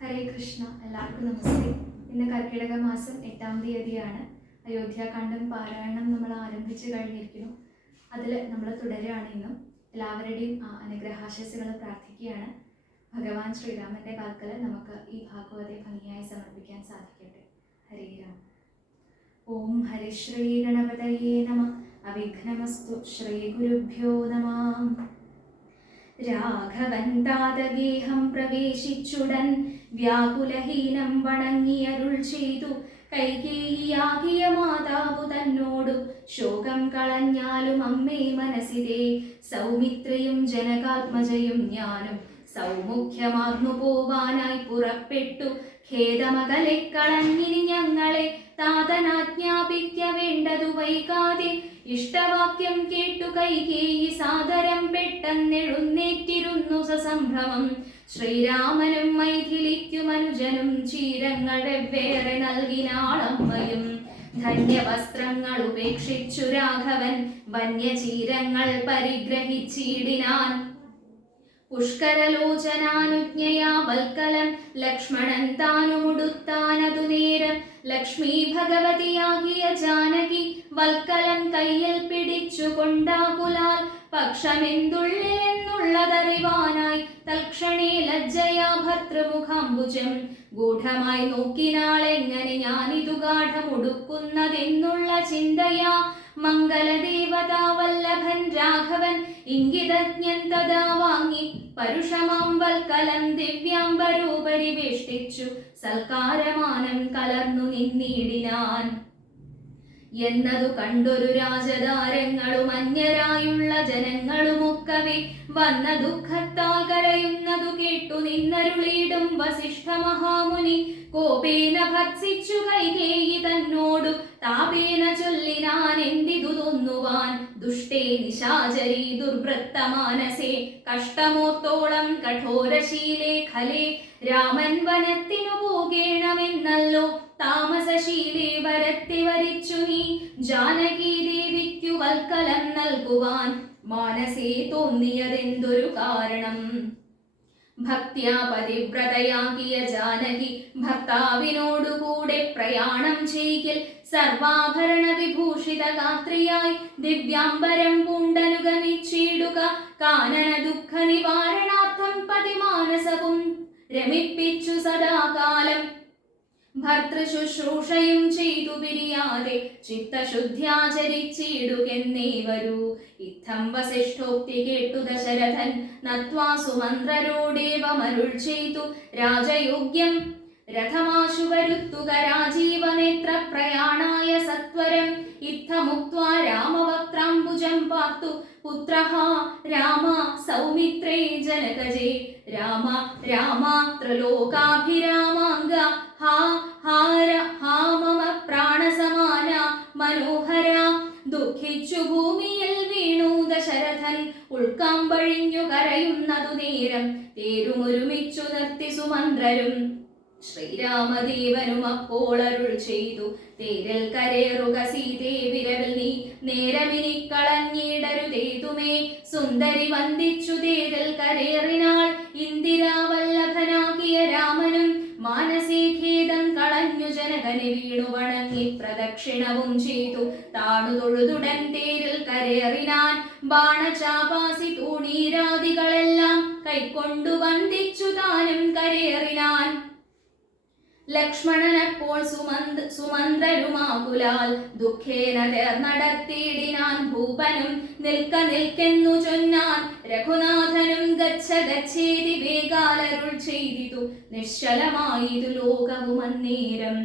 ഹരേ കൃഷ്ണ. എല്ലാവർക്കും നമസ്തേ. ഇന്ന് കർക്കിടക മാസം 8-ാം തീയതിയാണ്. അയോധ്യാകാന്ഡം പാരായണം നമ്മൾ ആരംഭിച്ചു കഴിഞ്ഞിരിക്കുന്നു. അതിൽ നമ്മൾ തുടരുകയാണ്. ഇന്നും എല്ലാവരുടെയും അനുഗ്രഹാശസ്സുകൾ പ്രാർത്ഥിക്കുകയാണ്. ഭഗവാൻ ശ്രീരാമൻ്റെ കാൽക്കൽ നമുക്ക് ഈ ഭാഗവതെ ഭംഗിയായി സമർപ്പിക്കാൻ സാധിക്കട്ടെ. ഹരേ രാം. ഓം ഹരി ശ്രീ ഗണപതയേ നമഃ. അവിഘ്നമസ്തു. ശ്രീ ഗുരുഭ്യോ നമഃ. രാഘവൻ താതഗേഹം പ്രവേശിച്ചുടൻ വ്യാകുലഹീനം വണങ്ങിയരുൾ ചെയ്തു. കൈകേയിയാകിയ മാതാവു തന്നോടു ശോകം കളഞ്ഞാലും അമ്മേ മനസ്സിതേ. സൗമിത്രിയും ജനകാത്മജയും ഞാനും സൗമുഖ്യമാർന്നു പോവാനായി പുറപ്പെട്ടു. ഖേദമകലെ കളഞ്ഞിനി ഞങ്ങളെ താതനാജ്ഞാപിക്ക വേണ്ടതു വൈകാതെ. ഇഷ്ടവാക്യം കേട്ടു കൈകേയി സാദരം പെട്ടെന്നെഴുന്നേറ്റിരുന്നു സസംഭ്രമം. ശ്രീരാമനും മൈഥിലിക്കും അനുജനും ചീരങ്ങൾ വെവ്വേറെ നൽകിനാളമ്മയും. ധന്യവസ്ത്രങ്ങൾ ഉപേക്ഷിച്ചു രാഘവൻ വന്യചീരങ്ങൾ പരിഗ്രഹിച്ചിടിനാൻ. പുഷ്കരലോചനാനുജ്ഞയാ വൽക്കലം ലക്ഷ്മണൻ താനുമുടുത്താനതു നേരം. ലക്ഷ്മി ഭഗവതിയാകിയ ജാനകി വൽക്കലം കയ്യിൽ പിടിച്ചു കൊണ്ടാകുലാൽ. പക്ഷമെന്തുള്ളിലെന്നുള്ളതറിവാനായി തൽക്ഷണേ ലജ്ജയാ ഭർതൃമുഖാംബുജം ഗൂഢമായി നോക്കിനാളെങ്ങനെ ഞാനിതു ഗാഠമുടുക്കുന്നതെന്നുള്ള ചിന്തയാ. മംഗലദേവതാ വല്ലഭൻ രാഘവൻ ഇംഗിതജ്ഞൻ തഥാ വാങ്ങി പരുഷമാം വൽക്കലം ദിവ്യാംബരോപരി വേഷ്ടിച്ചു സൽക്കാരമാനം കലർന്നു നിന്നിടിനാൻ. എന്നതു കണ്ടൊരു രാജധാരങ്ങളും അന്യരായുള്ള ജനങ്ങളുമൊക്കവേ വന്ന ദുഃഖത്താൽ കരയുന്നതു കേട്ടു നിന്നരുളിയിടും വസിഷ്ഠ മഹാമുനി. കോപേന ഭത്സിച്ചു കൈകേയി തന്നോടു താപേന ചൊല്ലിനാൻ എന്തിതു തോന്നുവാൻ. ദുഷ്ടേ നിശാചരി ദുർവൃത്തമാനസേ കഷ്ടമോത്തോളം കഠോരശീലേ ഖലേ. രാമൻ വനത്തിനു പോകേണമെന്നല്ലോ താമസശീലേ വരത്തി വരിച്ചു നീ. ജാനകി ദേവിക്കു വൽക്കലം നൽകുവാൻ മാനസേ തോന്നിയതെന്തൊരു കാരണം. ഭക്ത്യാ പതിവ്രതയാകിയ ജാനകി ഭർത്താവിനോടുകൂടെ പ്രയാണം ചെയ്യിൽ. സർവാഭരണ വിഭൂഷിത ഗാത്രിയായി ദിവ്യാംബരം പൂണ്ടനുഗമിച്ചിടുക. കാനന ദുഃഖ നിവാരണാർത്ഥം പതിമാനസവും രമിപ്പിച്ചു സദാകാലം. ഭർതൃശുശ്രൂഷയും ചെയ്തു പിരിയാതെ ചിത്തശുദ്ധ്യാചരിച്ചിടുകെന്നേ വരൂ. ഇത്തം വസിഷ്ഠോക്തി കേട്ടു ദശരഥൻ നത്വാ സുമന്ത്രരോടേവമരുൾ ചെയ്തു. രാജയോഗ്യം രഥമാശു വരുത്തുക രാജീവനേത്ര പ്രയാണായ സത്വരം. ഇത്തമുക്ത്വാ രാമവക്ത്രാംബുജം പാർത്തു പുത്രഃ രാമ സൗമിത്രേ ജനകജേ. രാമ രാമ ത്രിലോകാഭിരാമാംഗ ഹാ മമ പ്രാണസമാന മനോഹര. ദുഃഖിച്ചു ഭൂമിയിൽ വീണു ദശരഥൻ ഉൾക്കാമ്പഴിഞ്ഞു കരയുന്നതു നേരം. തേരുമൊരുമിച്ചു നിർത്തി സുമന്ത്രരും ശ്രീരാമദേവനും അപ്പോൾ അരുൾ ചെയ്തു. തേരിൽ കരേറുക സീതേ വിരവിൽ നീ നേരമിനി കളഞ്ഞിടരുതേതുമേ. സുന്ദരി വന്ദിച്ചു തേരിൽ കരേറിനാൾ ഇന്ദിരാവല്ലഭനാകിയ രാമനും. മാനസേ ഖേദം കളഞ്ഞു ജനകനെ വീണു വണങ്ങി പ്രദക്ഷിണവും ചെയ്തു. താണു തൊഴുതുടൻ തേരിൽ കരേറിനാൻ. ബാണചാപാസി തൂണീരാദികളെല്ലാം കൈക്കൊണ്ടു വന്ദിച്ചു താനും കരേറിനാൻ. ലക്ഷ്മണനപ്പോൾ സുമന്ത്രരുമാകുലാൽ ദുഃഖേന നടത്തിയിടിനാൻ. ഭൂപനും നിൽക്കെന്നു ചൊന്നാൻ. രഘുനാഥനും ഗച്ഛ ഗച്ഛേതി വേഗാലരുൾ ചെയ്തിതു. നിശ്ചലമായിതു ലോകവും അന്നേരം.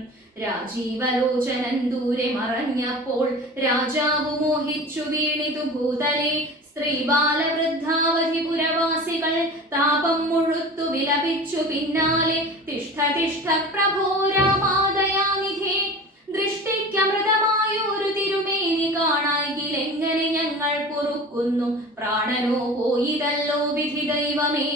രാജീവലോചനൻ ദൂരെ മറഞ്ഞപ്പോൾ രാജാവു മോഹിച്ചു വീണിതു ഭൂതലേ. സ്ത്രീ ബാലവൃദ്ധാവധി പുരവാസികൾ താപം മുഴുത്തു വിലപിച്ചു പിന്നാലെ. തിഷ്ഠ തിഷ്ഠ പ്രഭോ രാമാദയാനിധേ. ദൃഷ്ടിക്കമൃതമായൊരു തിരുമേനി കാണായിലെങ്ങനെ ഞങ്ങൾ പൊറുക്കുന്നു. പ്രാണനോ പോയിതല്ലോ വിധി ദൈവമേ.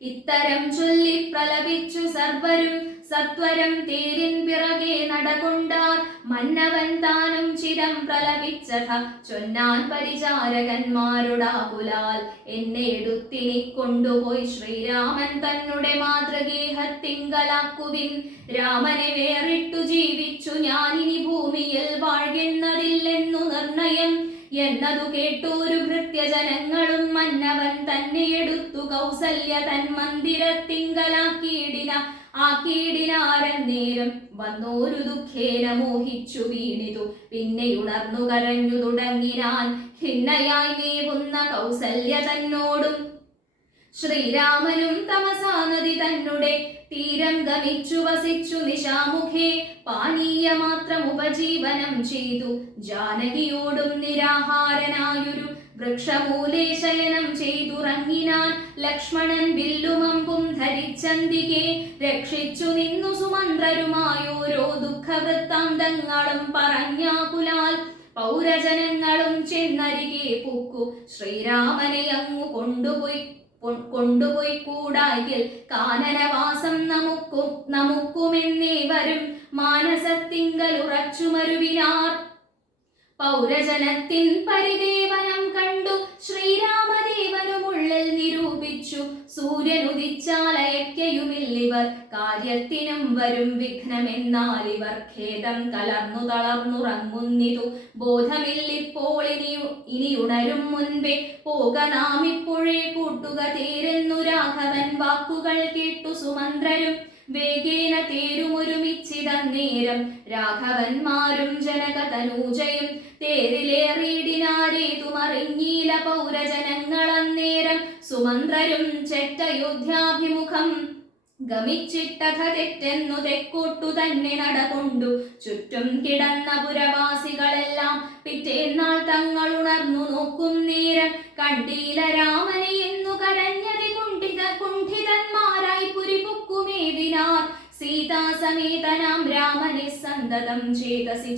ഇത്തരം ചൊല്ലി പ്രലപിച്ചു സർവരും സത്വരം തേരിൻ പിറകെ നടകൊണ്ടാർ മന്നവൻ താനും ചിരം പ്രലപിച്ചഥ ചൊന്നാൻ പരിചാരകന്മാരുടാകുലാൽ എന്നെ എടുത്തിനി കൊണ്ടുപോയി ശ്രീരാമൻ തന്നെ മാതൃഗേഹത്തിങ്കലാക്കുവിൻ രാമനെ വേറിട്ടു ജീവിച്ചു ഞാനിനി ഭൂമിയിൽ വാഴുന്നതില്ലെന്നു നിർണയം എന്നതു കേട്ടൊരു ഭൃത്യജനങ്ങളും മന്നവൻ തന്നെ എടുത്തു കൗസല്യ തൻ ആക്കിയിടിനാരന്നേരം വന്നോരു ദുഃഖേന മോഹിച്ചു വീണിതു പിന്നെ ഉണർന്നു കരഞ്ഞു തുടങ്ങിനാൻ ഖിന്നയായി മേവുന്ന കൗസല്യ തന്നോടും ശ്രീരാമനും തമസാ നദി തന്നെ തീരം ഗമിച്ചു വസിച്ചു നിശാമുഖേ പാനീയമാത്രം ഉപജീവനം ചെയ്തു ജാനകിയോടും നിരാഹാരനായൊരു വൃക്ഷമൂലേ ശയനം ചെയ്തുറങ്ങിനാൻ ലക്ഷ്മണൻ വില്ലുമമ്പും ധരിച്ചന്തികെ രക്ഷിച്ചു നിന്നു സുമന്ത്രരുമായോരോ ദുഃഖവൃത്താന്തങ്ങളും പറഞ്ഞാകുലാൽ പൗരജനങ്ങളും ചെന്നരികെ പുക്കു ശ്രീരാമനെ അങ്ങു കൊണ്ടുപോയി കൂടായിൽ കാനനവാസം നമുക്കുമെന്നേവരും മാനസത്തിങ്കൽ ഉറച്ചുമരുവിനാർ പൗരജനത്തിൻ പരിദേവനം കണ്ടു ശ്രീരാമദേവനുമുള്ളിൽ നിരൂപിച്ചു സൂര്യനുദിച്ചാലയക്കയുമില്ലിവർ കാര്യത്തിനും വരും വിഘ്നമെന്നാൽ ഇവർ ഖേദം കലർന്നു തളർന്നുറങ്ങുന്നിതു ബോധമില്ലിപ്പോൾ ഇനി ഉണരും മുൻപേ പോക നാം ഇപ്പോഴേ കൂട്ടുക തേരെന്നു രാഘവൻ വാക്കുകൾ കേട്ടു സുമന്ത്രരും വേഗേന തേരുമൊരുമിച്ചിതന്നേരം രാഘവന്മാരും ജനകതനൂജയും തേരിലേറിയിടിനാരേതുമറിഞ്ഞീല പൗരജനങ്ങളന്നേരം സുമന്ത്രരും ചെറ്റയോധ്യാഭിമുഖം ഗമിച്ചിട്ടഥ തെറ്റെന്നു തെക്കോട്ടു തന്നെ നടകൊണ്ടു ചുറ്റും കിടന്ന പുരവാസികളെല്ലാം പിറ്റേന്നാൾ തങ്ങൾ ഉണർന്നു നോക്കും നേരം കണ്ടീല രാമനെ എന്നു കരഞ്ഞതി കുണ്ഠിതന്മാരായി പുരിപുക്കുമേവിനാർ സീതാസമേതനാം രാമനെ സന്തതം ചേതസി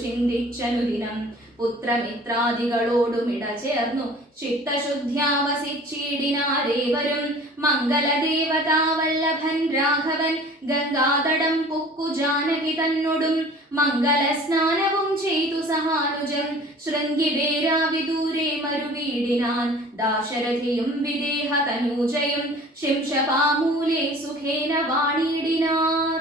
ചിന്തിച്ചനുദിനം പുത്രമിത്രാദികളോടും ഇടചേർന്നു ചിത്തശുദ്ധ്യാവസിച്ചിടിനാരേവരും മംഗലദേവതാവല്ലഭൻ രാഘവൻ ഗംഗാതടം പുക്കു ജാനകി തന്നോടും മംഗലസ്നാനവും ചെയ്തു സഹാനുജം ശൃംഗിവേരാവിദൂരെ മരുവീടിനാൻ ദാശരഥിയും വിദേഹ തനൂജയും ശിംശപാമൂലേ സുഖേന വാണിയിടിനാർ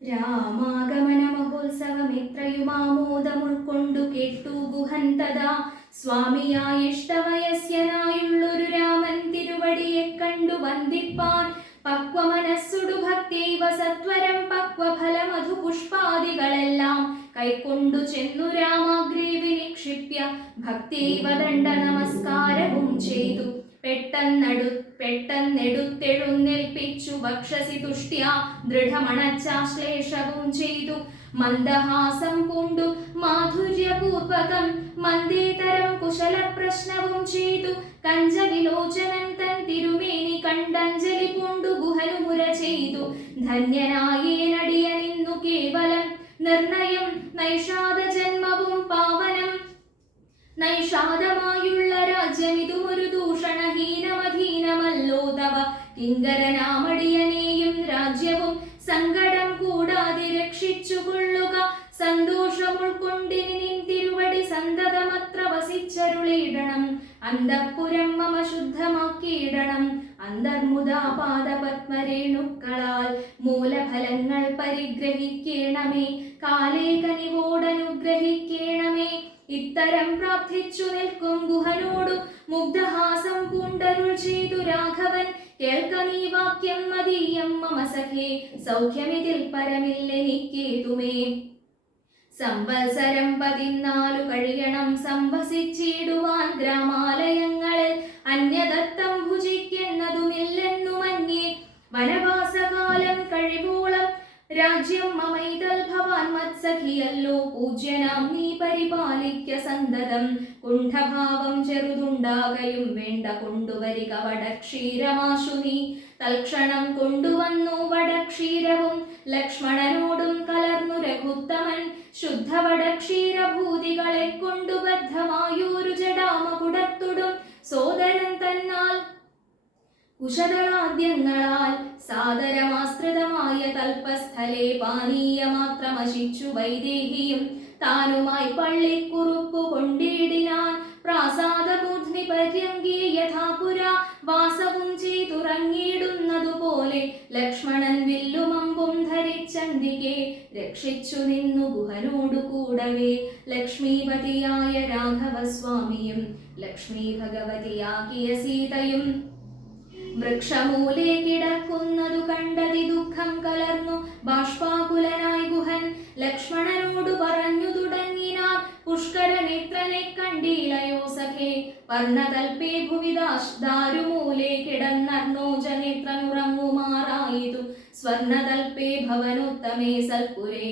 രാമാഗമന മഹോത്സവമിത്രയുമാമോദം ഉൾക്കൊണ്ടു കേട്ടു ഗുഹൻ തഥാ സ്വാമിയായ ഇഷ്ടവയസ്യനായുള്ളൊരു രാമൻ തിരുവടിയെ കണ്ടു വന്ദിപ്പാൻ പക്വമനസ്സുടു ഭക്തിവ സത്വരം പക്വഫല മധുപുഷ്പാദികളെല്ലാം കൈക്കൊണ്ടു ചെന്നു രാമാഗ്രേ നിക്ഷിപ്യ ഭക്തിവ ദണ്ഡ നമസ്കാരവും ചെയ്തു പെട്ടെന്നെടുത്തെഴുന്നേൽപ്പിച്ചു വക്ഷസി തുഷ്ട്യാ ദൃഢമണച്ചാശ്ലേഷവും ചെയ്തു മന്ദഹാസം പൂണ്ടു മാധുര്യപൂർവകം മന്ദേതരം കുശല പ്രശ്നവും ചെയ്തു കഞ്ചവിലോചനൻ തൻ തിരുമേനി കണ്ടഞ്ജലി പൂണ്ടു ഗുഹനുമുര ചെയ്തു ധന്യനായേനടിയനിന്നു കേവലം നിർണയം നൈഷാദ ജന്മവും പാവനം നൈഷാദമായുള്ള രാജ്യമിതുമൊരു ദൂഷണഹീനമധീനമല്ലോ തവ കിങ്കരനാമടിയനെയും രാജ്യവും സങ്കടം കൂടാതെ രക്ഷിച്ചുകൊള്ളുക സന്തോഷം ഉൾക്കൊണ്ടിനി നിൻ തിരുവടി സന്തതമത്ര വസിച്ചരുളിയിടണം അന്തഃപുരം മമ ശുദ്ധമാക്കിയിടണം അന്തർമുദാപാദപത്മരേണുക്കളാൽ മൂലഫലങ്ങൾ പരിഗ്രഹിക്കേണമേ കാലേ കനിവോടനുഗ്രഹിക്കേണമേ ഇത്തരം പ്രാർത്ഥിച്ചു നിൽക്കും ഗുഹനോടു മുഗ്ധഹാസം പൂണ്ടരുൾ ചെയ്തു രാഘവൻ കേൾക്ക നീ വാക്യം മതീയം മമ സഖേ സൗഖ്യമിതിൽ പരമില്ലെനിക്കേതുമേ സംവത്സരം 14 കഴിയണം സംവസിച്ചിടുവാൻ ഗ്രാമാലയങ്ങളിൽ അന്യദത്തം ഭുജിക്കുന്നതുമില്ലെന്നു മന്യേ വനവാസകാലം കഴിവോളം രാജ്യം മമൈതൽ ഭവാൻ മത്സഖിയല്ലോ പൂജ്യനാം നീ പരിപാലിക്ക സന്തതം കുണ്ഠഭാവം ചെറുതുണ്ടാകയും വേണ്ട കൊണ്ടുവരിക വടക്ഷീരമാശു നീ തൽക്ഷണം കൊണ്ടുവന്നു വടക്ഷീരവും ലക്ഷ്മണനോടും കലർന്നു രഘുത്തമൻ ശുദ്ധ വടക്ഷീരഭൂതികളെ കൊണ്ടുബദ്ധമായൊരു ജടാമകുടത്തുടും സോദരൻ തന്നാൽ കുശതളാദ്യങ്ങളാൽ സാദരമാസ്തൃതമായ തൽപസ്ഥലെ പാനീയമാത്രമശിച്ചു വൈദേഹിയും താനുമായി പള്ളിക്കുറുപ്പു കൊണ്ടിടിനാൻ. പ്രാസാദബൂർധ്നി പര്യങ്കേ യഥാപുര വാസവും ചെയ്തുറങ്ങിയിടുന്നതുപോലെ ലക്ഷ്മണൻ വില്ലുമമ്പും ധരിച്ചന്തികെ രക്ഷിച്ചു നിന്നു ഗുഹനോടു കൂടവേ. ലക്ഷ്മീപതിയായ രാഘവസ്വാമിയും ലക്ഷ്മീ ഭഗവതിയാകിയ സീതയും വൃക്ഷമൂലേ കിടക്കുന്നതു കണ്ടതി ദുഃഖം കലർന്നു ബാഷ്പാകുലനായി ഗുഹൻ ലക്ഷ്മണനോടു പറഞ്ഞു തുടങ്ങിനാൻ. പുഷ്കരനേത്രനെ കണ്ടീലയോ സഖേ, പർണതൽപേ ഭുവി ദാരുമൂലേ കിടന്നർണോജനേത്രനുറങ്ങുമാറായിതു. സ്വർണതൽപേ ഭവനോത്തമേ സൽപുരേ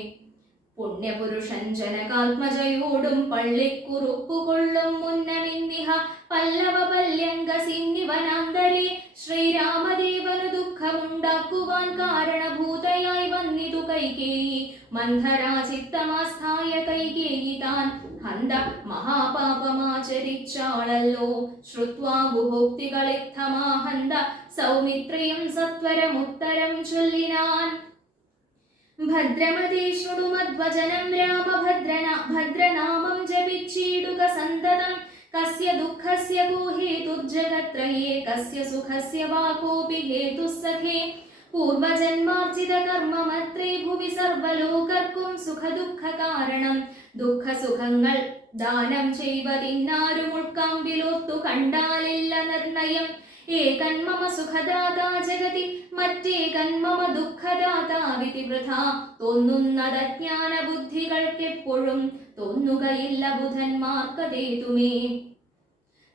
പുണ്യപുരുഷൻ ജനകാത്മജയോടും പള്ളിക്കുറുപ്പുകൊള്ളും മുന്നമിന്നിഹ പല്ലവ പല്യങ്കസിന്നിവനാന്തരേ. ശ്രീരാമദേവനു ദുഃഖമുണ്ടാക്കുവാൻ കാരണഭൂതയായി വന്നിതു കൈകേയി. മന്ധരാചിത്തമാസ്ഥായ കൈകേയി താൻ ഹന്ത മഹാപാപമാചരിച്ചാളല്ലോ. ശ്രുത്വാ ഗുഹോക്തികളിത്തമാഹന്ത സൗമിത്രിയും സത്വരമുത്തരം ചൊല്ലിനാൻ. ഭദ്രമതേ ശൃണുമദ്വചനം രാമഭദ്രനാമം ജപിച്ചിടുക സന്തതം. കസ്യ ദുഃഖസ്യ കോ ഹേതുർജഗത്രയേ കസ്യ സുഖസ്യ വാ കോപി ഹേതുഃ സഖേ. പൂർവജന്മാർജിത കർമ്മമത്രേ ഭുവി സർവലോകർക്കും സുഖദുഃഖ കാരണം. ദുഃഖസുഖങ്ങൾ ദാനം ചെയ്വതിന്നാരും ഉൾക്കാമ്പിലോർത്തു കണ്ടാലില്ല നിർണയം. ഏകൻ മമ സുഖദാതാ ജഗതി മറ്റേകൻ മമ ദുഃഖദാതാവിതി വൃഥാ തോന്നുന്നതജ്ഞാന ബുദ്ധികൾക്കെപ്പോഴും തോന്നുകയില്ല ബുധന്മാർക്കതേതുമേ.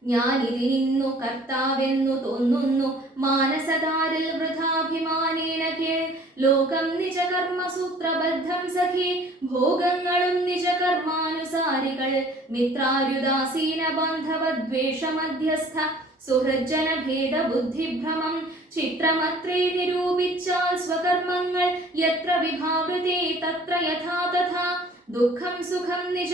ഞാനിതിനിന്നു കർത്താവെന്നു തോന്നുന്നു മാനസതാരിൽ വൃഥാഭിമാനേന കേൾ. ലോകം നിജകർമ്മസൂത്രബദ്ധം സഖേ, ഭോഗങ്ങളും നിജകർമാനുസാരികൾ. മിത്രാരുദാസീന ബാന്ധവദ്വേഷമധ്യസ്ഥ സുഹൃജ്ജന ഭേദ ബുദ്ധിഭ്രമം. ചിത്രമത്രേ നിരൂപിച്ചാൽ സ്വകർമ്മങ്ങൾ യത്ര വിഭാവൃതേ തത്ര യഥാ തഥാ. ദുഃഖം സുഖം നിജ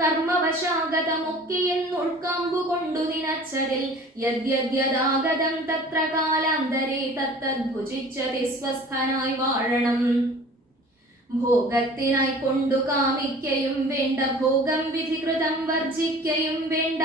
കർമ്മവശാഗതമൊക്കെയെന്നുൾക്കാമ്പുകൊണ്ടു നിനച്ചതിൽ യദ്യദ്യദാഗതം തത്ര കാലാന്തരേ തത്തദ്ഭുജിച്ചതി സ്വസ്ഥനായി വാഴണം. ഭോഗത്തിനായി കൊണ്ടു കാമിക്കയും വേണ്ട, ഭോഗം വിധികൃതം വർജിക്കയും വേണ്ട.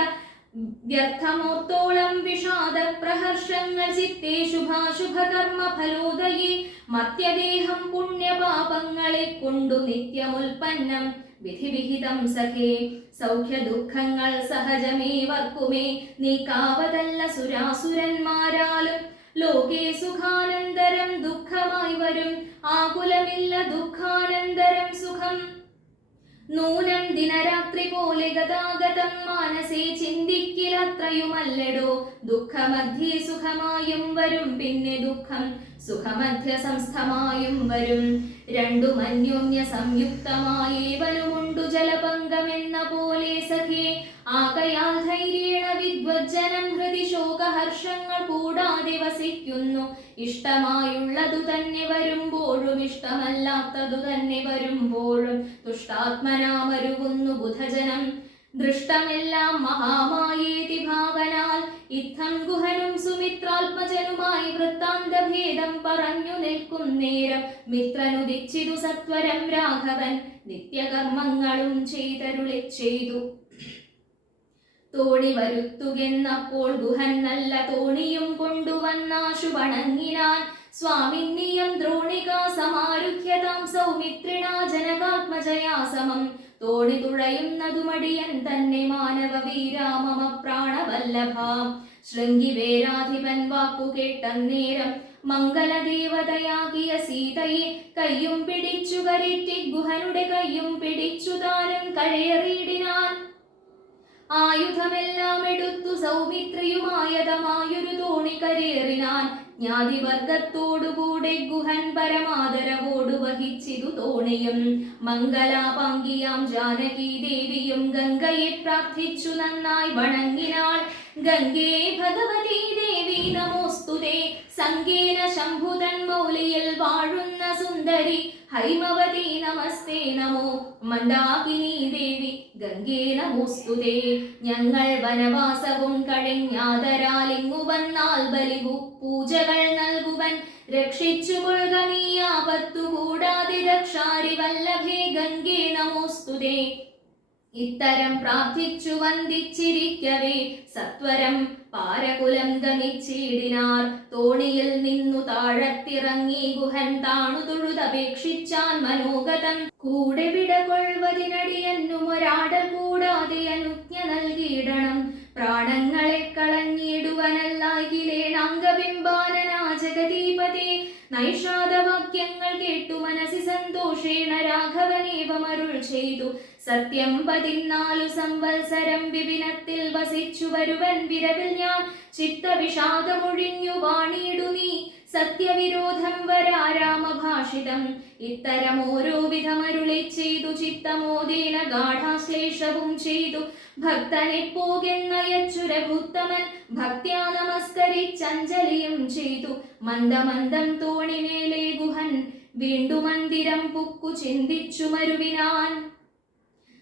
വ്യർത്ഥമോർത്തോളം വിഷാദ പ്രഹർഷങ്ങൾ ചിത്തേ ശുഭാശുഭകർമ്മ ഫലോദയേ. മത്യദേഹം പുണ്യപാപങ്ങളെ കൊണ്ടു നിത്യമുൽപ്പന്നം വിധിവിഹിതം സഖേ. സൗഖ്യ ദുഃഖങ്ങൾ സഹജമേവർക്കുമേ നീക്കാവതല്ല സുരാസുരന്മാരാലും. ലോകേ സുഖാനന്തരം ദുഃഖമായി വരും, ആകുലമില്ല ദുഃഖാനന്തരം സുഖം. നൂനം ദിനരാത്രി പോലെ ഗതാഗതം മാനസേ ചിന്തിക്കിലത്രയുമല്ലടോ. ദുഃഖമധ്യേ സുഖമായും വരും, പിന്നെ ദുഃഖം സുഖമധ്യ സംസ്ഥമായും വരും. രണ്ടും അന്യോന്യ സംയുക്തമായേവനുമുണ്ടു ജലപങ്കമെന്ന പോലെ സഖേ. ആകയാൽ ധൈര്യേണ വിദ്വജ്ജനം ഹൃദി ശോകഹർഷങ്ങൾ കൂടാതെ വസിക്കുന്നു. ഇഷ്ടമായുള്ളതു തന്നെ വരുമ്പോഴും ഇഷ്ടമല്ലാത്തതു തന്നെ വരുമ്പോഴും തുഷ്ടാത്മനാമരുകുന്നു ബുധജനം. ദൃഷ്ടമെല്ലാം മഹാമായേതി ഭാവനാൽ ഇത്തം ഗുഹനും സുമിത്രാത്മജനുമായി വൃത്താന്തഭേദം പറഞ്ഞു നിൽക്കും നേരം മിത്രനുദിച്ചിതു സത്വരം രാഘവൻ നിത്യകർമ്മങ്ങളും ചെയ്തരുളി ചെയ്തു. തോണി വരുത്തുകെന്നപ്പോൾ ഗുഹൻ നല്ല തോണിയും കൊണ്ടുവന്നാശു വണങ്ങിനാൻ. സ്വാമിന്നിയം ദ്രോണികാ സമാരുഹ്യതാം സൗമിത്രിണാ ജനകാത്മജയാ സമം. തോണി തുഴയുന്നതു മടിയൻ തന്നെ മാനവ വീരാ മമ പ്രാണവല്ലഭ. ശൃംഗിവേരാധിപൻ വാക്കു കേട്ടന്നേരം മംഗലദേവതയാകിയ സീതയെ കയ്യും പിടിച്ചു കരറ്റി ഗുഹനുടെ കയ്യും പിടിച്ചു താനും കരയേറിയിടിനാൻ. ആയുധമെല്ലാം എടുത്തു സൗമിത്രിയുമായതമായൊരു തോണി കരേറിനാൻ. ജ്ഞാതിവർഗത്തോടുകൂടെ ഗുഹൻ പരമാദരവോടു വഹിച്ചിതു തോണിയും. മംഗലാപാങ്കിയാം ജാനകി ദേവിയും ഗംഗയെ പ്രാർത്ഥിച്ചു നന്നായി വണങ്ങിനാൾ. ഗംഗേ ഭഗവതി ദേവി നമോസ്തുതേ. സംഗേന ശംഭുതൻ മൗലിയിൽ വാഴുന്ന സുന്ദരി ഹൈമവതി നമസ്തേ നമോ മന്ദാകിനി ദേവി ഗംഗേ നമോസ്തുതേ. ഞങ്ങൾ വനവാസവും കഴിഞ്ഞാദരാൽ ഇങ്ങു വന്നാൽ ബലിവു പൂജകൾ നൽകുവൻ. രക്ഷിച്ചുകൊള്ളുക നീ ആപത്തു കൂടാതെ ദക്ഷാരി വല്ലഭേ ഗംഗേ നമോസ്തുതേ. ഇത്തരം പ്രാർത്ഥിച്ചു വന്ദിച്ചിരിക്കവേ സത്വരം പാരകുലം ഗമിച്ചിടിനാർ. തോണിയിൽ നിന്നു താഴത്തിറങ്ങി ഗുഹൻ താണു തൊഴുതപേക്ഷിച്ചാൻ മനോഗതം. കൂടെ വിടകൊള്ളുവതിനടിയന്നും ഒരാടൽ കൂടാതെ അനുജ്ഞ നൽകിയിടണം. പ്രാണങ്ങളെ കളഞ്ഞിടുവനല്ലാകിലേണാംഗബിംബാനനാ ജഗദീപതേ. നൈഷാദവാക്യങ്ങൾ കേട്ടു മനസ്സി സന്തോഷേണ രാഘവനേവമരുൾ ചെയ്തു. സത്യം 14 സംവത്സരം വിപിനത്തിൽ വസിച്ചു വരുവൻ വിരവിൽ ഞാൻ. ചിത്തവിഷാദമൊഴിഞ്ഞു വാണിയിടു നീ സത്യവിരോധം വരാ രാമഭാഷിതം. ഇത്തരം ഓരോ വിധമരുളി ചെയ്തു ചിത്തമോദേന ഗാഠാശ്ലേഷവും ചെയ്തു. ഭക്തനെ പോകെന്നയച്ചു രഘുത്തമൻ ഭക്ത്യാ നമസ്കരിച്ചഞ്ജലിയും ചെയ്തു. മന്ദമന്ദം തോണിമേലെ ഗുഹൻ വീണ്ടു മന്ദിരം പുക്കു ചിന്തിച്ചു മരുവിനാൻ.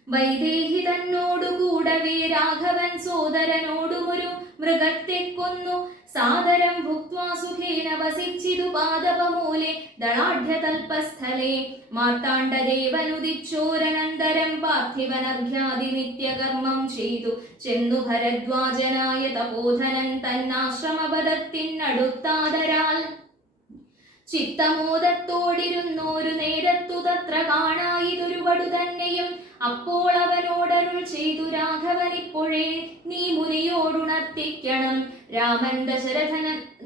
വൈദേഹി തന്നോടുകൂടവേ രാഘവൻ സോദരനോടുമൊരു മൃഗത്തെ കൊന്നു. സാദരം ഭുക്വാ സുഖേന വസിച്ചിതു പാദപമൂലെ ദളാഢ്യതൽപസ്ഥലേ. മാർത്താണ്ഡദേവനുദിച്ചോരനന്തരം പാർത്ഥിവനർഘ്യാദി നിത്യകർമ്മം ചെയ്തു. ചെന്നു ഭരദ്വാജനായ തപോധനൻ തന്നാശ്രമപദത്തിനടുത്താദരാൽ. ചിത്തമോദത്തോടിരുന്നോരു നേരത്തു തത്ര കാണായിതൊരു വടു തന്നെയും. അപ്പോൾ അവനോടരുൾ ചെയ്തു രാഘവനിപ്പോഴേ നീ മുനിയോടുണർത്തിക്കണം. രാമൻ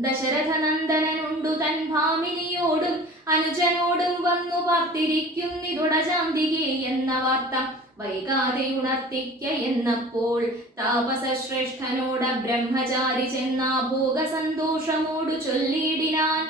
ദശരഥനന്ദനുണ്ടു തൻ ഭാമിനിയോടും അനുജനോടും വന്നു പാർത്തിരിക്കുന്നിതുടജാന്തികെ എന്ന വാർത്ത വൈകാതെ ഉണർത്തിക്ക എന്നപ്പോൾ. താപസശ്രേഷ്ഠനോട ബ്രഹ്മചാരി ചെന്നാ ഭോഗസന്തോഷമോടു ചൊല്ലിയിടിനാൻ.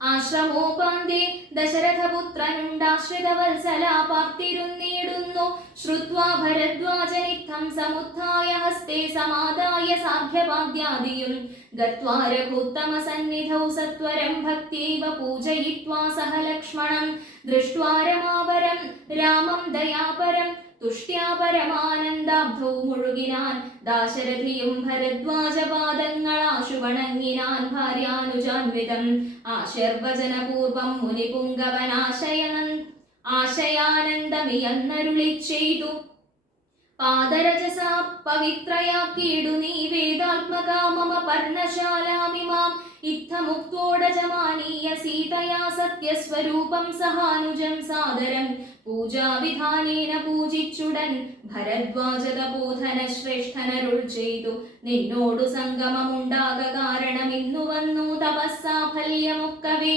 ആശ്രമോപാന്തേ ദശരഥപുത്രനുണ്ടാശ്രിതവത്സലാ പാർത്തിരുന്നിടുന്നു. ശ്രുത്വാ ഭരദ്വാജനിത്തം സമുത്ഥായ ഹസ്തേ സമാദായ സാഖ്യപാദ്യാദിയും. ഗത്വാ രഘുത്തമസന്നിധൗ സത്വരം ഭക്ത്യൈവ പൂജയിത്വാ സഹ ലക്ഷ്മണം. ദൃഷ്ട്വാ രമാപരം രാമം ദയാപരം തുഷ്ട്യാ പരമാനന്ദാബ്ധൗ മുഴുകിനാൻ. ദാശരഥിയും ഭരദ്വാജപാദങ്ങളാശു വണങ്ങിനാൻ ഭാര്യാനുജാൻവിതം. ആശീർവചനപൂർവം ആശയാനന്ദമിയന്നരുളി ചെയ്തു. പാദരജസാ പവിത്രയാക്കിയിടു നീ വേദാത്മകാ മമ പർണശാലാമിമാം. ഇത്തമുക്തോടജമാനീയ സീതയാ സത്യസ്വരൂപം സഹാനുജം സാദരം. പൂജാവിധാനേന പൂജിച്ചുടൻ ഭരദ്വാജ തപോധന ശ്രേഷ്ഠനരുൾ ചെയ്തു. നിന്നോടു സംഗമമുണ്ടാക കാരണം ഇന്നു വന്നു തപസ്സാഫല്യമൊക്കവേ.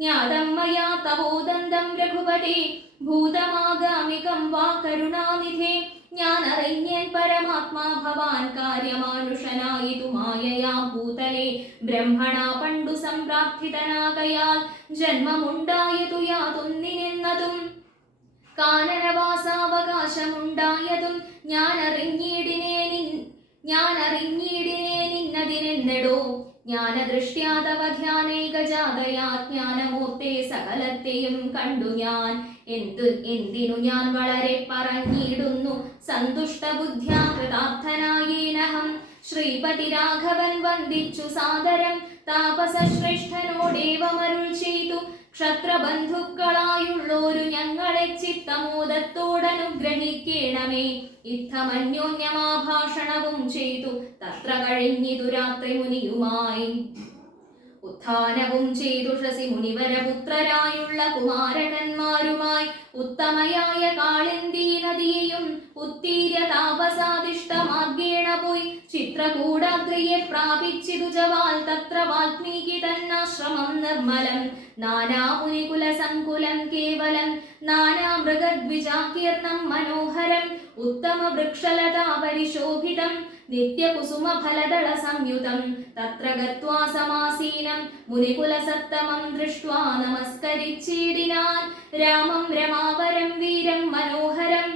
ജ്ഞാതം മയാ തവോദന്തം രഘുപതേ ഭൂതമാഗാമികം വാ കരുണാനിധേ. ഞാൻ അറിഞ്ഞേൻ പരമാത്മാ ഭവാൻ കാര്യമാനുഷനായിതു മായയാ ഭൂതലേ. ബ്രഹ്മണാ പണ്ടു സംപ്രാർത്ഥിതനാകയാൽ ജന്മമുണ്ടായതു യാതൊന്നിനെന്നതും കാനനവാസാവകാശമുണ്ടായതും ഞാൻ അറിഞ്ഞിടിനേനിന്നതിനെന്നെടോ. ജ്ഞാനദൃഷ്ട്യാ തവ ധ്യാനൈകജാതയാ ജ്ഞാനമൂർത്തേ സകലത്തെയും കണ്ടു ഞാൻ. എന്തിനു ഞാൻ വളരെ പറഞ്ഞിടുന്നു സന്തുഷ്ടബുദ്ധ്യാ കൃതാർത്ഥനായേനഹം. ശ്രീപതി രാഘവൻ വന്ദിച്ചു സാദരം താപസശ്രേഷ്ഠനോടേവമരുൾ ചെയ്തു. ക്ഷത്രബന്ധുക്കളായുള്ളോരു ഞങ്ങളെ ചിത്തമോദത്തോടനുഗ്രഹിക്കേണമേ. ഇത്തമന്യോന്യമാഭാഷണവും ചെയ്തു തത്ര കഴിഞ്ഞിതു രാത്രി മുനിയുമായി. ഉത്ഥാനവും ചെയ്തു ഷസി മുനിവരപുത്രരായുള്ള കുമാരകന്മാരുമായി. ഉത്തമയായ കാളിന്ദീ നദിയെയും ഉത്തീര്യ താപസാദിഷ്ടമാർഗേണ പോയി. ചിത്രകൂടാദ്രിയെ പ്രാപിച്ചിതു ജവാൽ തത്ര വാൽമീകി തന്നാശ്രമം നിർമ്മലം. നാനാമുനികുല സങ്കുലം കേവലം നാനാമൃഗദ്വിജാകീർണം മനോഹരം. ഉത്തമ വൃക്ഷലതാ പരിശോഭിതം നിത്യകുസുമഫലദള സംയുതം. തത്ര ഗത്വാ സമാസീനം മുനികുലസത്തമം ദൃഷ്ട്വാ നമസ്കരിച്ചിടിനാൻ. രാമം രമാവരം വീരം മനോഹരം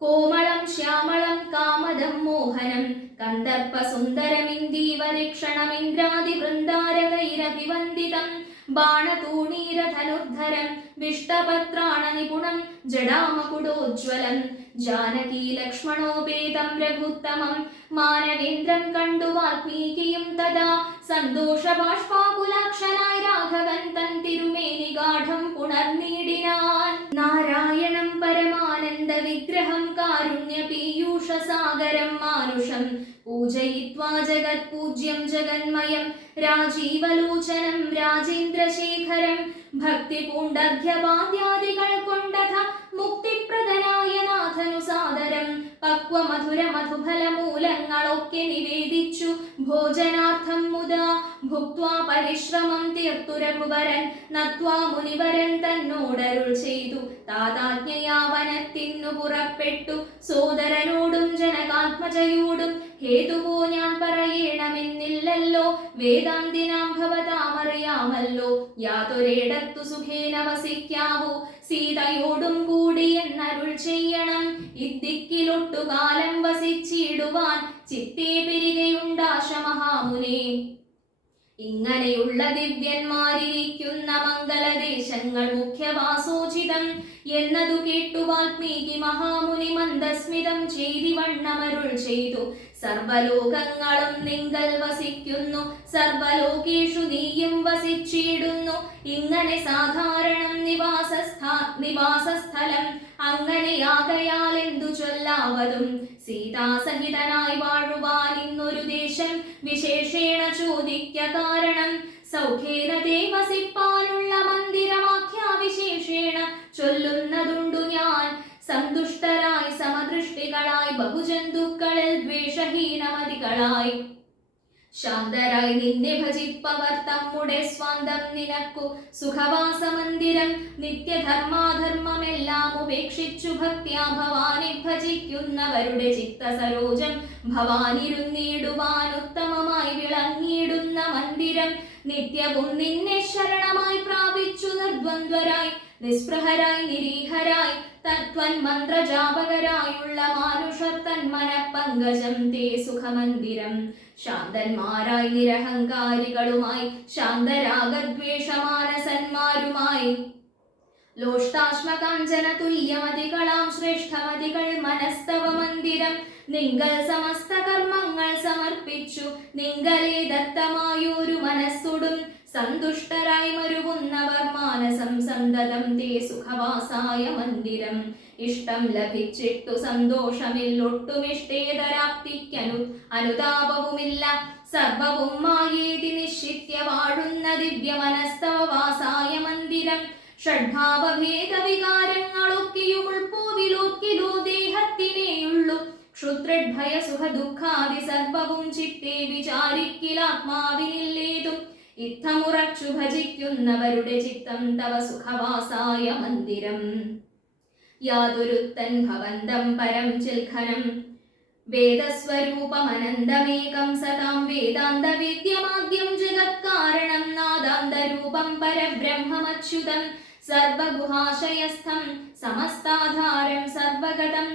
കോമളം ശ്യാമളം കാമദം മോഹനം കന്ദർപ്പ സുന്ദരമിന്ദീവരീക്ഷണമിന്ദ്രാദി വൃന്ദാരകൈരഭിവന്ദിതം ബാണതൂണീരധനുർധരം വിഷ്ടപത്രാണ നിപുണം ജടാമകുടോജ്വലം ജാനകീ ലക്ഷ്മണോപേതം രഘുത്തമം മാനവേന്ദ്രം കണ്ടു വാൽമീകിയും തഥാ സന്തോഷബാഷ്പാകുലാക്ഷനായി രാഘവൻ തൻ തിരുമേനി ഗാഠം പുണർനീടിനാൻ. നാരായണം പരമാനന്ദ വിഗ്രഹം കാരുണ്യ പീയൂഷ സാഗരം മാനുഷം പൂജയിത്വാ ജഗത് പൂജ്യം ജഗന്മയം രാജീവലോചനം രാജേന്ദ്രശേഖരം ഭക്തി പൂണ്ടർഘ്യപാദ്യാദികൾ കൊണ്ടഥ മുക്തിപ്രദനായ നാഥനു സാദരം പക്വമധുര മധുഫലമൂലങ്ങളൊക്കെ നിവേദിച്ചു ഭോജനാർത്ഥം മുദാ ഭുക്വാ പരിശ്രമം തീർത്തു രഘുവരൻ നത്വാ മുനിവരൻ തന്നോടരുൾ ചെയ്തു താതാജ്ഞയാ വനത്തിന്നു പുറപ്പെട്ടു സോദരനോടും ജനകാത്മജയോടും ഹേതുവോ ഞാൻ പറയണമെന്നില്ലല്ലോ വേദാന്തിനാം ഭവതാമറിയാമല്ലോ യാതൊരിടത്തു സുഖേന വസിക്കാവൂ സീതയോടും കൂടി എന്നരുൾ ചെയ്യണം ഇദ്ദിക്കിലൊട്ടുകാലം വസിച്ചിടുവാൻ ചിത്തേ പെരുകയുണ്ടാശ മഹാമുനെ. ഇങ്ങനെയുള്ള ദിവ്യന്മാരിരിക്കുന്ന മംഗളദേശങ്ങൾ മുഖ്യവാസോചിതം എന്നതു കേട്ടു വാൽമീകി മഹാമുനി മന്ദസ്മിതം ചെയ്തിവണ്ണമരുൾ ചെയ്തു സർവലോകങ്ങളും നിങ്ങൾ വസിക്കുന്നു സർവലോകേഷു നീയും വസിച്ചിടുന്നു ഇങ്ങനെ സാധാരണം നിവാസസ്ഥലം അങ്ങനെയാകയാൽ എന്തു ചൊല്ലാവതും സീതാസഹിതനായി വാഴുവാൻ ഇന്നൊരു ദേശം വിശേഷേണ ചോദിക്ക കാരണം സൗഖ്യേന തേ വസിപ്പാനുള്ള മന്ദിരമാഖ്യാവിശേഷേണ ചൊല്ലുന്നതുണ്ടു ഞാൻ. സന്തുഷ്ടരായി സമദൃഷ്ടികളായി ബഹുജന്തുക്കളിൽ ദ്വേഷഹീനമതികളായി ശാന്തരായി നിന്നെ ഭജിപ്പവർ തമ്മുടെ സ്വാന്തം നിനക്കു സുഖവാസമന്ദിരം നിത്യധർമാധർമ്മമെല്ലാം ഉപേക്ഷിച്ചു ഭക്ത്യാ ഭവാനെ ഭജിക്കുന്നവരുടെ ചിത്തസരോജം ഭവാനിരുന്നിടുവാൻ ഉത്തമമായി വിളങ്ങിയിടുന്ന മന്ദിരം നിത്യവും നിന്നെ ശരണമായി പ്രാപിച്ചു നിർദ്വന്ദ്വരായി നിസ്പൃഹരായി നിരീഹരായി തത്വൻ മന്ത്രജാപകരായുള്ള മാനുഷർ തന്മനപ്പങ്കജം തേ സുഖമന്ദിരം ശാന്തന്മാരായി നിരഹങ്കാരികളുമായി ശാന്തരാഗദ്വേഷമാനസന്മാരുമായി ലോഷ്ടാശ്മകാഞ്ചന തുല്യമതികളാം ശ്രേഷ്ഠമതികൾ മനസ്തവ മന്ദിരം നിങ്ങൾ സമസ്ത കർമ്മങ്ങൾ സമർപ്പിച്ചു നിങ്ങളെ ദത്തമായൊരു മനസ്സുടും സന്തുഷ്ടരായി മരുവുന്നവർ മാനസം സന്തതം തേ സുഖവാസായ മന്ദിരം ഇഷ്ടം ലഭിച്ചിട്ടു സന്തോഷമില്ലൊട്ടുമിഷ്ടേതരാപ്തിക്കനു അനുതാപവുമില്ല സർവവും മായേതി നിശ്ചിത്യ വാഴുന്ന ദിവ്യ മനസ്തവവാസായ മന്ദിരം ഷഡ്ഭാവഭേദ വികാരങ്ങളൊക്കെയും ഉൾപ്പോവിലോക്കിലോ ദേഹത്തിനേയുള്ളു ക്ഷുദ്രഭയ സുഖ ദുഃഖാദി സർവവും ചിത്തേ വിചാരിക്കിലാത്മാവിനില്ലേതും ഇത്തമുറച്ചു ഭജിക്കുന്നവരുടെ ചിത്തം തവ സുഖവാസായ മന്ദിരം. യാതൊരുത്തൻ ഭവന്തം പരം ചിൽഖനം വേദസ്വരൂപമനന്തമേകം സതാം വേദാന്ത വിദ്യമാദ്യം ജഗത്കാരണം നാദാന്തരൂപം പരബ്രഹ്മമച്യുതം സർവഗുഹാശയസ്ഥം സമസ്താധാരം സർവഗതം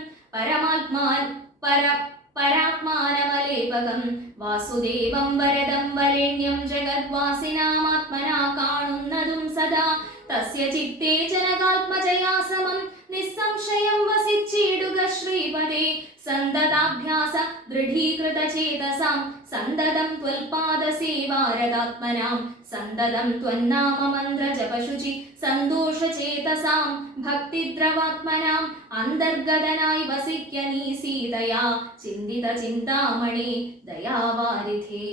പരാത്മാനമലേപകം വാസുദേവം വരദം വരേണ്യം ജഗദ്വാസിനാമാത്മനാ കാണുന്നതും സദാ തസ്യ ചിത്തേ ജനകാത്മജയാ സമം നിസ്സംശയം വസിച്ചിടുക ശ്രീപദേ സന്തതാഭ്യാസ ദൃഢീകൃത ചേതസാം സന്തതം ത്വൽപാദസേവാരതാത്മനാം സന്തതം ത്വന്നാമ മന്ത്ര ജപശുചി സന്തോഷ ചേതസാം ഭക്തിദ്രവാത്മനാം അന്തർഗതനായി വസിക്ക നീ സീതയാ ചിന്തിത ചിന്താമണി ദയാവാരിധേ.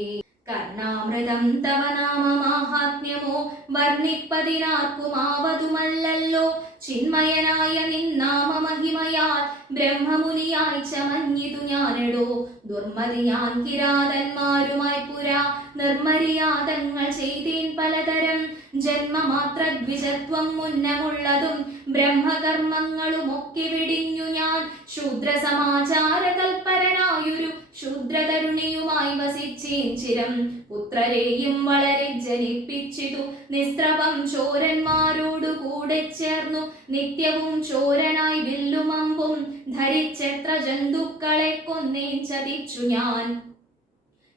കർണാമൃതം തവ നാമ മാഹാത്മ്യമോ വർണ്ണിപ്പതിനാർക്കുമാവതുമല്ലല്ലോ ചിന്മയനായ നിന്നാമ മഹിമയാൽ ബ്രഹ്മമുനിയായി ചമഞ്ഞിതു ഞാനെടോ ദുർമതി ഞാൻ കിരാതന്മാരുമായി പുരാ നിർമര്യാദങ്ങൾ ചെയ്തേൻ പലതരം ജന്മമാത്ര ദ്വിജത്വം മുന്നമുള്ളതും ബ്രഹ്മകർമ്മങ്ങളുമൊക്കെ വെടിഞ്ഞു ഞാൻ ശൂദ്ര സമാചാര തൽപരനായൊരു ശൂദ്രതരുണിയുമായി വസിച്ചേൻ ചിരം. പുത്രരെയും വളരെ ജനിപ്പിച്ചിതു നിസ്ത്രവം ചോരന്മാരോടു കൂടെ ചേർന്നു നിത്യവും ചോരനായി വില്ലുമമ്പും ധരിച്ചെത്ര ജന്തുക്കളെ കൊന്നേൻ ചതിച്ചു ഞാൻ.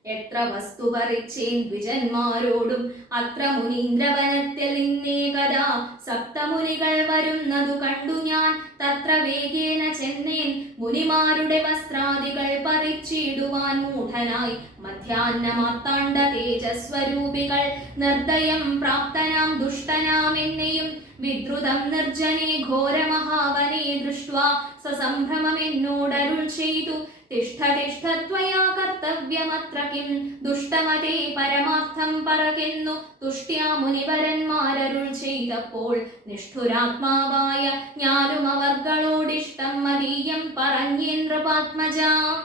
എത്ര വസ്തു പറിച്ചേൻ ദ്വിജന്മാരോടും അത്ര മുനീന്ദ്രവനത്തിൽ നിന്നേകദാ സപ്തമുനികൾ വരുന്നതു കണ്ടു ഞാൻ. തത്ര വേഗേന ചെന്നേൻ മുനിമാരുടെ വസ്ത്രാദികൾ പറിച്ചിടുവാൻ മൂഢനായി. മധ്യാഹ്നമാർത്താണ്ഡ തേജസ്വരൂപികൾ നിർദ്ദയം പ്രാപ്തനാം ദുഷ്ടനാം എന്നെയും വിദ്രുതം നിർജ്ജനെ ഘോരമഹാവനെ ദൃഷ്ട്വാ സസംഭ്രമമെന്നോടരുൾ ചെയ്തു. തിഷ്ഠ തിഷ്ഠ ത്വയാ കർത്തവ്യമത്ര കിം ദുഷ്ടമതേ പരമാർത്ഥം പറകെന്നു തുഷ്ട്യാ മുനിവരന്മാരരുൾ ചെയ്തപ്പോൾ നിഷ്ഠുരാത്മാവായ ഞാനും അവർകളോടിഷ്ടം മതീയം പറഞ്ഞേന്ദ്രപാത്മജാ.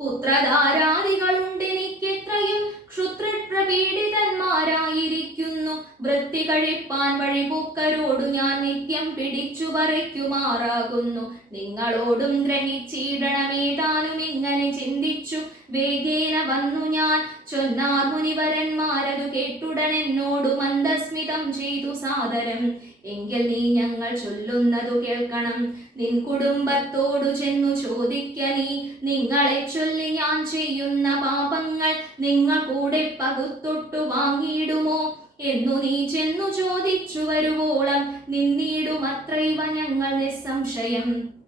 പുത്രധാരാദികളുണ്ടെനിക്കെത്രയും ക്ഷുത്രപ്രപീഡിതന്മാരായിരിക്കുന്നു. വൃത്തി കഴിപ്പാൻ വഴിപൂക്കരോടു ഞാൻ നിത്യം പിടിച്ചു പറിക്കുമാറാകുന്നു. നിങ്ങളോടും ഗ്രഹിച്ചിടണമേതാനും ഇങ്ങനെ ചിന്തിച്ചു വേഗേന വന്നു ഞാൻ. ചൊന്നാർ മുനിവരന്മാരതു കേട്ടുടനെന്നോടു മന്ദസ്മിതം ചെയ്തു സാദരം. എങ്കിൽ നീ ഞങ്ങൾ ചൊല്ലുന്നതു കേൾക്കണം. നിൻ കുടുംബത്തോടു ചെന്നു ചോദിക്ക നീ. നിങ്ങളെ ചൊല്ലി ഞാൻ ചെയ്യുന്ന പാപങ്ങൾ നിങ്ങൾ കൂടെ പകുത്തൊട്ടു വാങ്ങിയിടുമോ എന്നു നീ ചെന്നു ചോദിച്ചു വരുവോളം നിന്നിടുമത്രൈവ ഞങ്ങൾ നിസ്സംശയം.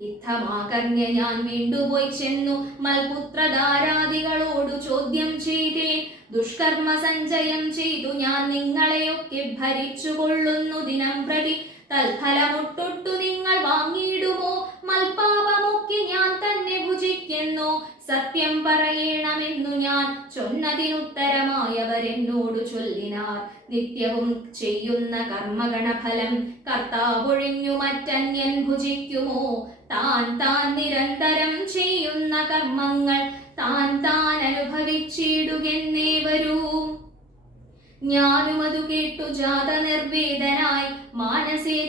ഇത്തമാകർണ്യ ഞാൻ വീണ്ടുപോയി ചെന്നു മൽപുത്രധാരാദികളോടു ചോദ്യം ചെയ്തേൻ. ദുഷ്കർമ്മ സഞ്ചയം ചെയ്തു ഞാൻ നിങ്ങളെയൊക്കെ ഭരിച്ചു കൊള്ളുന്നു ദിനം പ്രതി. തൽഫലമൊട്ടൊട്ടു നിങ്ങൾ വാങ്ങിയിടുമോ? മൽപാപമൊക്കെ ഞാൻ തന്നെ ഭുജിക്കുന്നു. സത്യം പറയണമെന്നു ഞാൻ ചൊന്നതിനുത്തരമായവരെന്നോടു ചൊല്ലിനാർ. നിത്യവും ചെയ്യുന്ന കർമ്മഗണഫലം കർത്താവൊഴിഞ്ഞു മറ്റന്യൻ ഭുജിക്കുമോ? താൻ താൻ നിരന്തരം ചെയ്യുന്ന കർമ്മങ്ങൾ താൻ താൻ അനുഭവിച്ചിടുകെന്നേവരൂ. ഞാനും അതു കേട്ടു ജാത നിർവേദനായി മാനസേ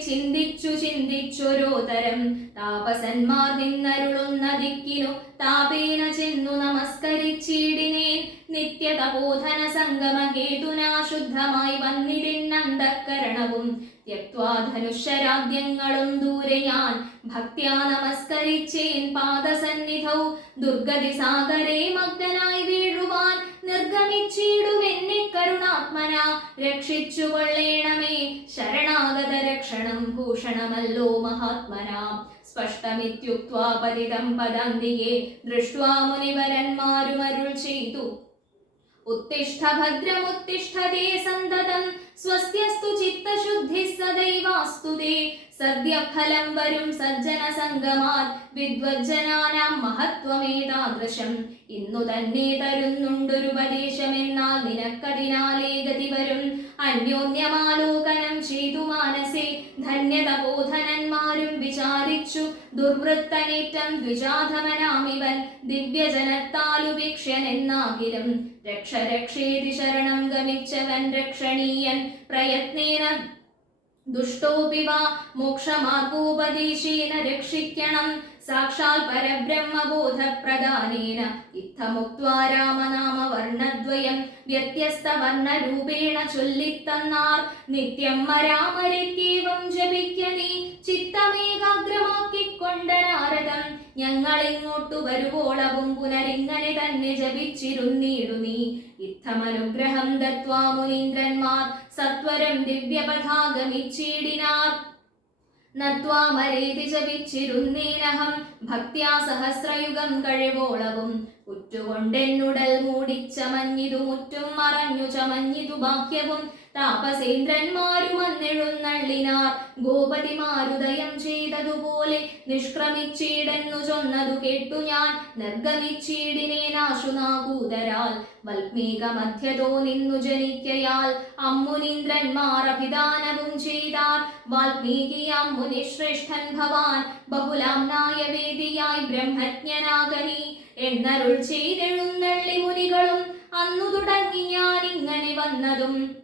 ചിന്തിച്ചൊരോതരം. താപസന്മാർ നിന്നരുളുന്ന ദിക്കിനു താപേന ചെന്നു നമസ്കരിച്ചിടിനേൻ. നിത്യതപോധന സംഗമഹേതുനാ ശുദ്ധമായി വന്നിരുന്നന്തഃകരണവും ത്യക്ത്വാ ധനുഷരാദ്യങ്ങളും ദൂരെ ഞാൻ ഭക്ത്യാ നമസ്കരിച്ചേൻ പാദസന്നിധൗ. ദുർഗതി സാഗരേ മഗ്നനായി വീഴുവാൻ നിർഗമിച്ചിടുമെന്നെ കരുണാത്മന രക്ഷിച്ചു കൊള്ളേണമേ. ശരണാഗത രക്ഷണം ഭൂഷണമല്ലോ മഹാത്മനാം. സ്പഷ്ടമിത്യുക്ത്വാ പതിതം പദാന്തികേ ദൃഷ്ട്വാ മുനിവരന്മാരുമരുൾ ചെയ്തു. ഉത്തിഷ്ഠ ഭദ്രമുത്തിഷ്ഠതേ സന്തതം സ്വസ്ത്യസ്തു ചിത്തശുദ്ധിഃ സദൈവാസ്തു തേ. സദ്യഫലം വരും സജ്ജന സംഗമാത് വിദ്വജ്ജനാനാം മഹത്വമേതാദൃശം. ഇന്നു തന്നെ തരുന്നുണ്ടൊരുപദേശമെന്നാൽ നിനക്കതിനാലേ ഗതി വരും. അന്യോന്യമാലോകനം ചെയ്തു മാനസേ ധന്യതപോധനന്മാരും വിചാരിച്ചു. ദുർവൃത്തനേറ്റം ദ്വിജാധമനാമിവൻ ദിവ്യജനത്താലുപേക്ഷ്യനെന്നാകിലും. രക്ഷ രക്ഷേതി ശരണം ഗമിച്ചവൻ രക്ഷണീയൻ പ്രയത്നേന. ദുഷ്ടോപി വാ മോക്ഷമാർഗോപദേശേന രക്ഷിക്കണം സാക്ഷാൽ പരബ്രഹ്മബോധപ്രദാനേന. ഇത്തമുക്ത്വാ രാമനാമ വർണ്ണദ്വയം വ്യത്യസ്ത വർണ്ണരൂപേണ ചൊല്ലിത്തന്നാർ. നിത്യം രാമരിത്യേവം ജപിക്ക നീ ചിത്തമേകാഗ്രമാക്കിക്കൊണ്ട നാരദം. ഞങ്ങളിങ്ങോട്ടു വരുവോളവും പുനരിങ്ങനെ തന്നെ ജപിച്ചിരുന്നീടു നീ. ഇത്തമനുഗ്രഹം ദത്വാ മുനീന്ദ്രന്മാർ സത്വരം ദിവ്യപഥാഗമിച്ചിടിനാർ. നത്വാമരേതി ജപിച്ചിരുന്നേനഹം ഭക്ത്യാ സഹസ്രയുഗം കഴിവോളവും. ഉറ്റുകൊണ്ടെന്നുടൽ മൂടിച്ചമഞ്ഞിതു മുറ്റും മറഞ്ഞു ചമഞ്ഞിതു ബാഹ്യവും. താപസേന്ദ്രന്മാരും വന്നെഴുന്നള്ളിനാർ. ഗോപതിമാരുദയം ചെയ്തതുപോലെ നിഷ്ക്രമിച്ചിടെന്നു ചൊന്നതു കേട്ടു ഞാൻ. നിർഗമിച്ചിടിനേനാശുനാകൂതരാൽ വൽമീക മധ്യതോ നിന്നു ജനിക്കയാൽ. അമ്മുനീന്ദ്രന്മാർ അഭിദാനവും ചെയ്താർ. വാൽമീകിയാം മുനിശ്രേഷ്ഠൻ ഭവാൻ ബഹുലാംനായ വേദിയായി ബ്രഹ്മജ്ഞനാകനി എന്നരുൾ ചെയ്തെഴുന്നള്ളി മുനികളും. അന്നു തുടങ്ങി ഞാൻ ഇങ്ങനെ വന്നതും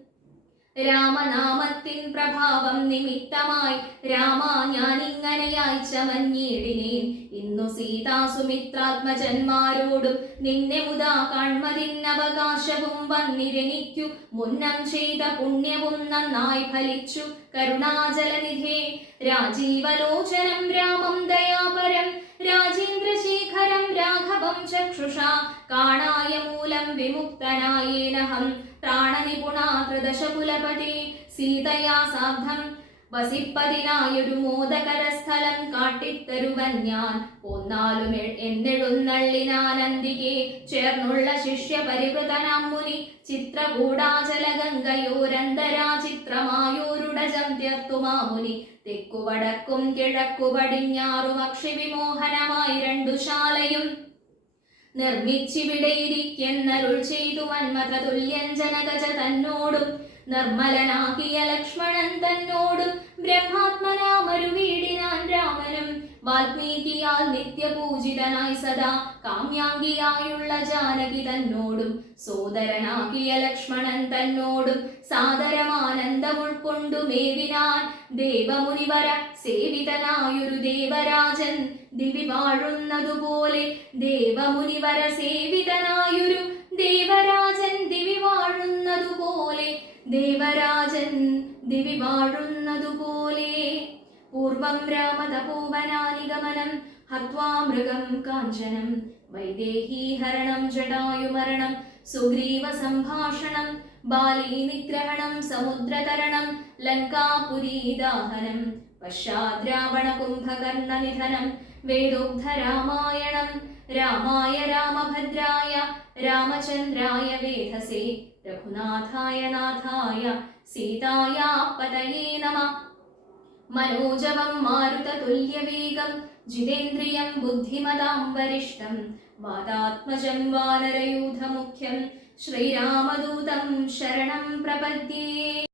രാമനാമത്തിൻ പ്രഭാവം നിമിത്തമായി രാമ ഞാനിങ്ങനെയായി ചമഞ്ഞിടിനേൻ. ഇന്നു സീതാസുമിത്രാത്മജന്മാരോടും നിന്നെ മുതാ കാൺമതിന്നവകാശവും വന്നിരനിക്കു. മുന്നം ചെയ്ത പുണ്യവും നന്നായി ഫലിച്ചു കരുണാജലനിധേ. രാജീവലോചനം രാമം ദയാപരം രാജേന്ദ്രശേഖരം രാഘവം ചക്ഷുഷാ. കാണായ മൂലം വിമുക്തനായേനഹം പ്രാണനിപുണാ ത്രിദശകുലപതി. സീതയാ സാർദ്ധം വസിപ്പതിനായൊരു മോദകരസ്ഥലം കാട്ടിത്തരുവൻ ഞാൻ. പോന്നാലും എന്നെഴുന്നള്ളിനാനന്ദികെ ചേർന്നുള്ള ശിഷ്യ പരിവൃതനാം മുനി. ചിത്രകൂടാചലഗംഗയോരന്തരാ ചിത്രമായോരുടജം തീർത്തുമാമുനി. തെക്കു വടക്കും കിഴക്കു പടിഞ്ഞാറും അക്ഷി വിമോഹനമായി രണ്ടു ശാലയും നിർമ്മിച്ചിവിടെയിരിക്കെന്നരുൾ ചെയ്തു മന്മഥ തുല്യൻ ജനകജ തന്നോടും. നിർമ്മലനാകിയ ലക്ഷ്മണൻ തന്നോടും ബ്രഹ്മാത്മനാമരുവീടിനാൻ രാമനും. വാൽമീകിയാൽ നിത്യപൂജിതനായി സദാ കാമ്യാംഗിയായുള്ള ജാനകി തന്നോടും. സോദരനാകിയ ലക്ഷ്മണൻ തന്നോടും സാദരമാനന്ദം ഉൾക്കൊണ്ടു മേവിനാൻ. ദേവമുനിവര സേവിതനായൊരു ദേവരാജൻ ദിവി വാഴുന്നതുപോലെ. ദേവമുനിവര സേവിതനായൊരു ദേവരാജൻ ദിവി വാഴുന്നതുപോലെ. ദേവരാജൻ ദിവി വാഴുന്നതുപോലെ. പൂർവം രാമതപോവനാനിഗമനം ഹത്വാ മൃഗം കാഞ്ചനം. വൈദേഹീഹരണം ജടായുമരണം സുഗ്രീവ സംഭാഷണം. ബാലീ നിഗ്രഹണം സമുദ്രതരണം ലങ്കാപുരീദാഹനം. പശ്ചാദ്രാവണ കുംഭകർണ നിധനം വേദോക്ത രാമായണം. രാമായ രാമഭദ്രായ രാമചന്ദ്രായ വേധസേ. രഘുനാഥായ നാഥായ സീതായാ പതയേ നമഃ. മനോജവം മാരുതതുല്യവേഗം ജിതേന്ദ്രിയം ബുദ്ധിമതാം വരിഷ്ഠം. വാതാത്മജം വാനരയൂഥമുഖ്യം ശ്രീരാമദൂതം ശരണം പ്രപദ്യേ.